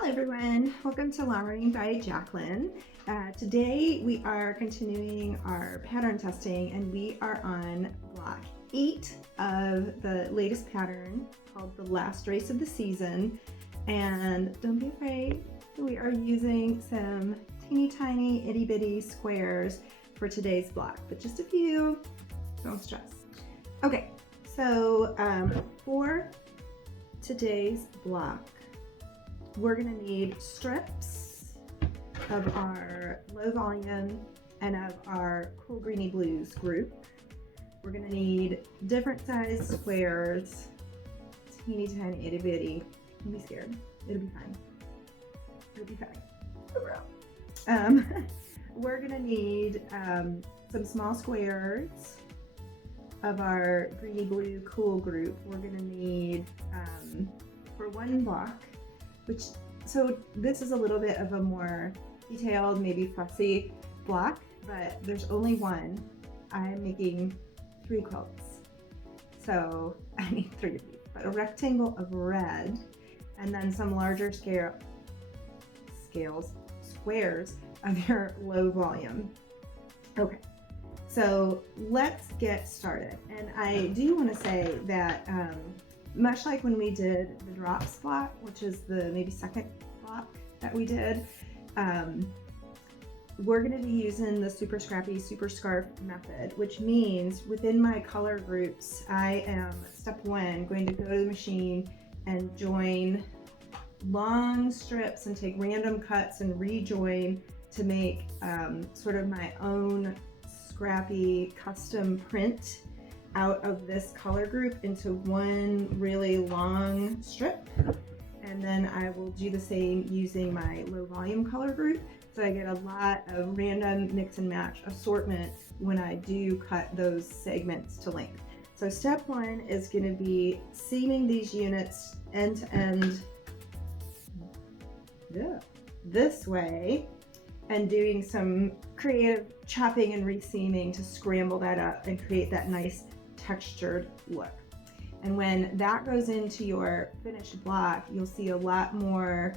Hello everyone, welcome to Longarming by Jaclyn. Today we are continuing our pattern testing and we are on block 8 of the latest pattern called the last race of the season. And don't be afraid, we are using some teeny tiny itty bitty squares for today's block, but just a few, don't stress. Okay, so for today's block, we're going to need strips of our low volume and of our cool greeny blues group. We're going to need different size squares, teeny tiny itty bitty. Don't be scared, it'll be fine. It'll be fine. We're going to need some small squares of our greeny blue cool group. We're going to need for one block, so this is a little bit of a more detailed, maybe fussy block, but there's only one. I'm making 3 quilts. So I need 3 of these, but a rectangle of red and then some larger squares of your low volume. Okay, so let's get started. And I do want to say that much like when we did the drops block, which is the maybe second block that we did, we're going to be using the super scrappy, super scarf method, which means within my color groups, I am, step 1, going to go to the machine and join long strips and take random cuts and rejoin to make sort of my own scrappy custom print out of this color group into one really long strip, and then I will do the same using my low volume color group, so I get a lot of random mix and match assortment when I do cut those segments to length. So step 1 is going to be seaming these units end to end this way and doing some creative chopping and reseaming to scramble that up and create that nice textured look. And when that goes into your finished block, you'll see a lot more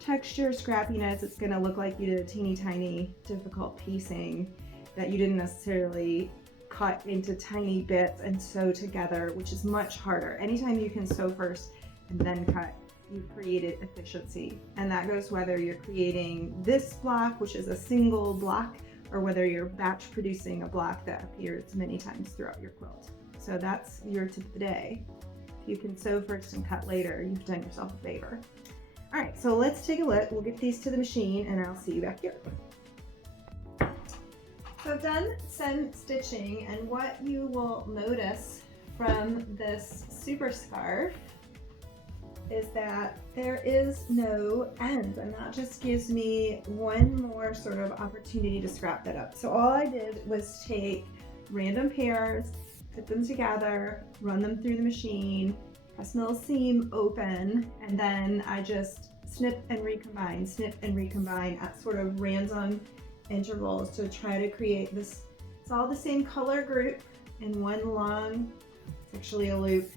texture, scrappiness. It's going to look like you did a teeny tiny difficult piecing that you didn't necessarily cut into tiny bits and sew together, which is much harder. Anytime you can sew first and then cut, you've created efficiency. And that goes whether you're creating this block, which is a single block, or whether you're batch producing a block that appears many times throughout your quilt. So that's your tip of the day. If you can sew first and cut later, you've done yourself a favor. All right, so let's take a look. We'll get these to the machine and I'll see you back here. So I've done some stitching, and what you will notice from this super scarf is that there is no end, and that just gives me one more sort of opportunity to scrap that up. So all I did was take random pairs, put them together, run them through the machine, press the little seam open, and then I just snip and recombine at sort of random intervals to try to create this. It's all the same color group in one long, it's actually a loop.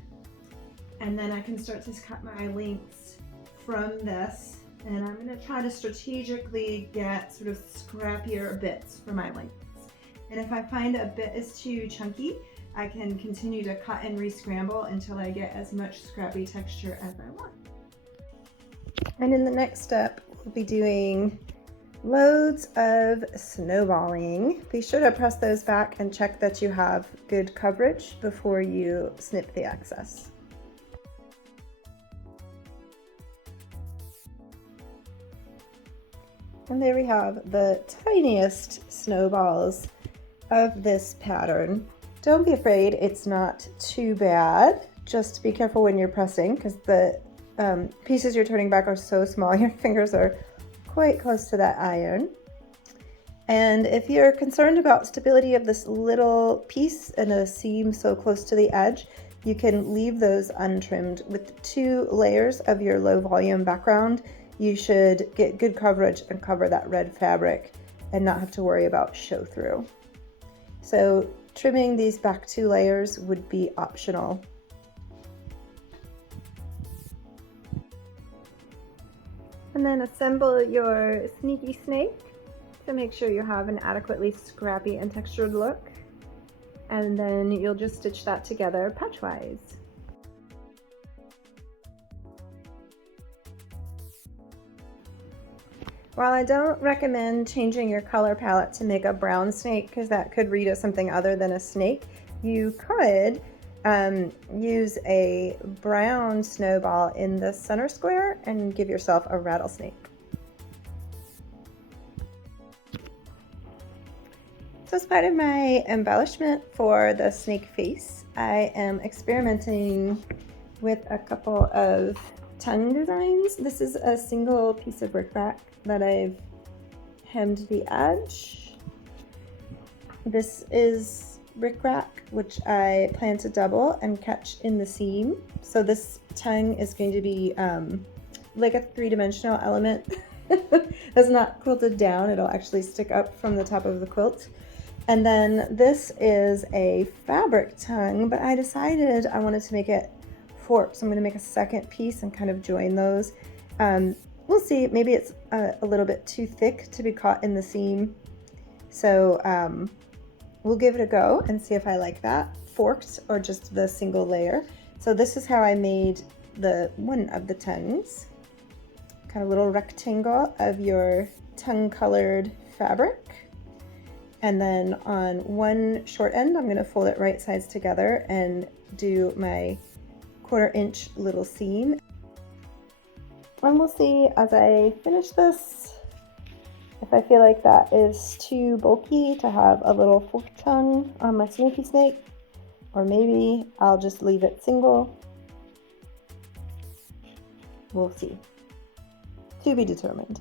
And then I can start to cut my lengths from this, and I'm going to try to strategically get sort of scrappier bits for my lengths. And if I find a bit is too chunky, I can continue to cut and re-scramble until I get as much scrappy texture as I want. And in the next step, we'll be doing loads of snowballing. Be sure to press those back and check that you have good coverage before you snip the excess. And there we have the tiniest snowballs of this pattern. Don't be afraid, it's not too bad. Just be careful when you're pressing, because the pieces you're turning back are so small, your fingers are quite close to that iron. And if you're concerned about stability of this little piece and a seam so close to the edge, you can leave those untrimmed. With 2 layers of your low volume background, you should get good coverage and cover that red fabric and not have to worry about show through. So trimming these back 2 layers would be optional. And then assemble your sneaky snake to make sure you have an adequately scrappy and textured look. And then you'll just stitch that together patchwise. While I don't recommend changing your color palette to make a brown snake because that could read as something other than a snake, you could use a brown snowball in the center square and give yourself a rattlesnake. So as part of my embellishment for the snake face, I am experimenting with a couple of tongue designs. This is a single piece of rickrack that I've hemmed the edge. This is rickrack, which I plan to double and catch in the seam. So this tongue is going to be like a three-dimensional element that's not quilted down. It'll actually stick up from the top of the quilt. And then this is a fabric tongue, but I decided I wanted to make it forked. So I'm going to make a second piece and kind of join those. We'll see, maybe it's a little bit too thick to be caught in the seam. So we'll give it a go and see if I like that, forked or just the single layer. So this is how I made the one of the tongues. Kind of little rectangle of your tongue colored fabric. And then on one short end, I'm going to fold it right sides together and do my 1/4 inch little seam. And we'll see as I finish this if I feel like that is too bulky to have a little forked tongue on my snaky snake, or maybe I'll just leave it single. We'll see. To be determined.